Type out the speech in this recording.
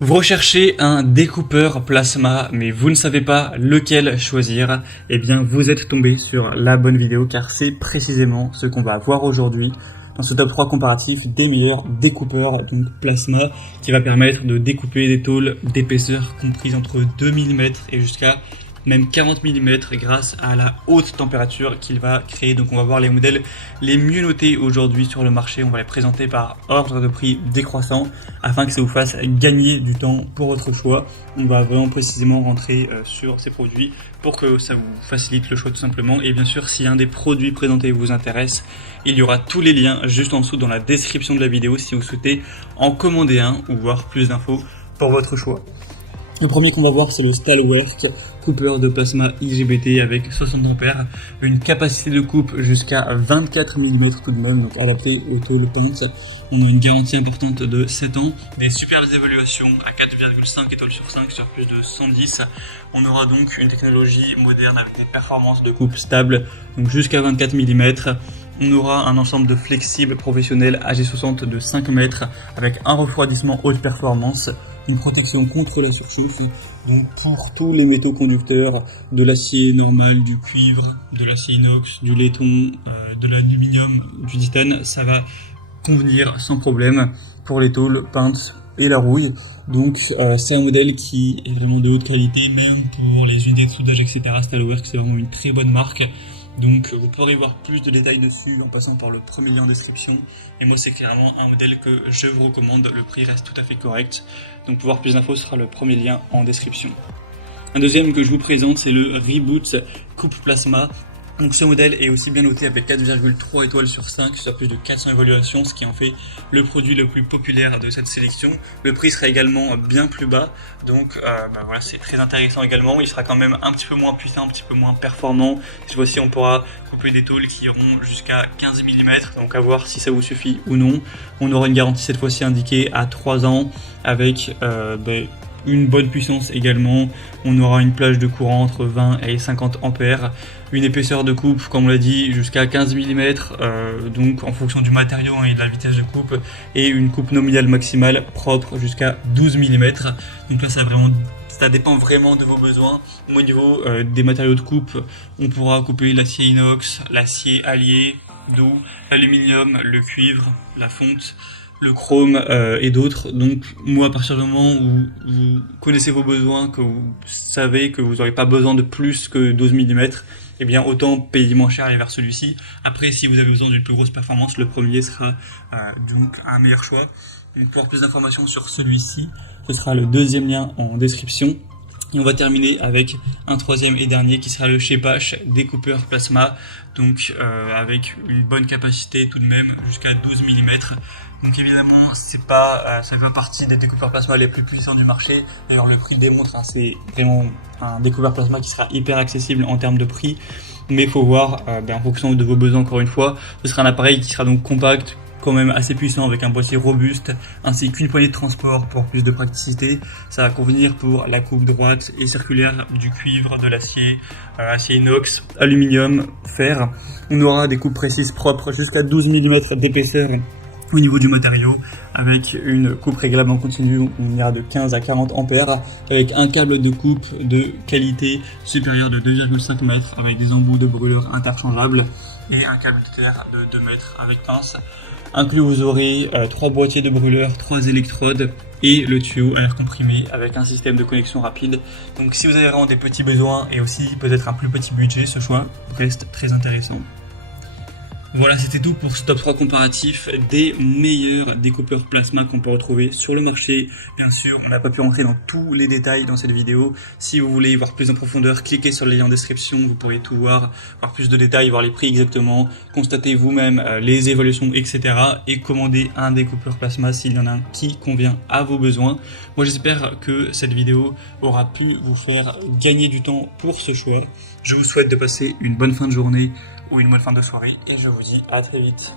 Vous recherchez un découpeur plasma, mais vous ne savez pas lequel choisir, eh bien vous êtes tombé sur la bonne vidéo car c'est précisément ce qu'on va voir aujourd'hui dans ce top 3 comparatif des meilleurs découpeurs donc plasma qui va permettre de découper des tôles d'épaisseur comprises entre 2 mm et jusqu'à même 40 mm grâce à la haute température qu'il va créer. Donc on va voir les modèles les mieux notés aujourd'hui sur le marché, on va les présenter par ordre de prix décroissant afin que ça vous fasse gagner du temps pour votre choix. On va vraiment précisément rentrer sur ces produits pour que ça vous facilite le choix tout simplement. Et bien sûr, si un des produits présentés vous intéresse, il y aura tous les liens juste en dessous dans la description de la vidéo si vous souhaitez en commander un ou voir plus d'infos pour votre choix. Le premier qu'on va voir, c'est le Stalwart coupeur de plasma IGBT avec 60 ampères, une capacité de coupe jusqu'à 24 mm tout de même, donc adapté aux tôles peintes. On a une garantie importante de 7 ans, des superbes évaluations à 4,5 étoiles sur 5 sur plus de 110. On aura donc une technologie moderne avec des performances de coupe stables, donc jusqu'à 24 mm. On aura un ensemble de flexibles professionnels AG60 de 5 mètres avec un refroidissement haute performance, une protection contre la surchauffe, donc pour tous les métaux conducteurs, de l'acier normal, du cuivre, de l'acier inox, du laiton, de l'aluminium, du titane, ça va convenir sans problème pour les tôles peintes et la rouille. Donc c'est un modèle qui est vraiment de haute qualité, même pour les unités de soudage, etc. Stalwart, c'est vraiment une très bonne marque. Donc vous pourrez voir plus de détails dessus en passant par le premier lien en description. Et moi c'est clairement un modèle que je vous recommande, le prix reste tout à fait correct. Donc pour voir plus d'infos, ce sera le premier lien en description. Un deuxième que je vous présente, c'est le Reboot Coupe Plasma. Donc ce modèle est aussi bien noté avec 4,3 étoiles sur 5 sur plus de 400 évaluations, ce qui en fait le produit le plus populaire de cette sélection. Le prix sera également bien plus bas, donc voilà, c'est très intéressant également. Il sera quand même un petit peu moins puissant, un petit peu moins performant. Cette fois-ci on pourra couper des tôles qui iront jusqu'à 15 mm, donc à voir si ça vous suffit ou non. On aura une garantie cette fois-ci indiquée à 3 ans avec une bonne puissance également. On aura une plage de courant entre 20 et 50 ampères, une épaisseur de coupe, comme on l'a dit, jusqu'à 15 mm, donc en fonction du matériau et de la vitesse de coupe, et une coupe nominale maximale propre jusqu'à 12 mm. Donc là, ça dépend vraiment de vos besoins. Au niveau des matériaux de coupe, on pourra couper l'acier inox, l'acier allié, d'où l'aluminium, le cuivre, la fonte, le chrome et d'autres. Donc moi, à partir du moment où vous connaissez vos besoins, que vous savez que vous n'aurez pas besoin de plus que 12 mm, eh bien autant payer moins cher et aller vers celui-ci. Après, si vous avez besoin d'une plus grosse performance, le premier sera donc un meilleur choix. Donc pour plus d'informations sur celui-ci, ce sera le deuxième lien en description. Et on va terminer avec un troisième et dernier qui sera le Shepash découpeur plasma, donc avec une bonne capacité tout de même jusqu'à 12 mm. Donc évidemment, ça fait pas partie des découpeurs plasma les plus puissants du marché. D'ailleurs, le prix le démontre, c'est vraiment un découpeur plasma qui sera hyper accessible en termes de prix. Mais il faut voir, en fonction de vos besoins encore une fois, ce sera un appareil qui sera donc compact, quand même assez puissant avec un boîtier robuste ainsi qu'une poignée de transport pour plus de praticité. Ça va convenir pour la coupe droite et circulaire du cuivre, de l'acier, acier inox, aluminium, fer. On aura des coupes précises propres jusqu'à 12 mm d'épaisseur au niveau du matériau, avec une coupe réglable en continu. On ira de 15 à 40 ampères avec un câble de coupe de qualité supérieure de 2,5 mètres avec des embouts de brûlure interchangeables et un câble de terre de 2 mètres avec pince. Inclus, vous aurez 3 boîtiers de brûleur, 3 électrodes et le tuyau à air comprimé avec un système de connexion rapide. Donc si vous avez vraiment des petits besoins et aussi peut-être un plus petit budget, ce choix reste très intéressant. Voilà, c'était tout pour ce top 3 comparatif des meilleurs découpeurs plasma qu'on peut retrouver sur le marché. Bien sûr, on n'a pas pu rentrer dans tous les détails dans cette vidéo. Si vous voulez voir plus en profondeur, cliquez sur le lien en description, vous pourrez tout voir plus de détails, voir les prix exactement, constater vous-même les évaluations, etc. et commander un découpeur plasma s'il y en a un qui convient à vos besoins. Moi, j'espère que cette vidéo aura pu vous faire gagner du temps pour ce choix. Je vous souhaite de passer une bonne fin de journée ou une bonne fin de soirée et je vous dis à très vite.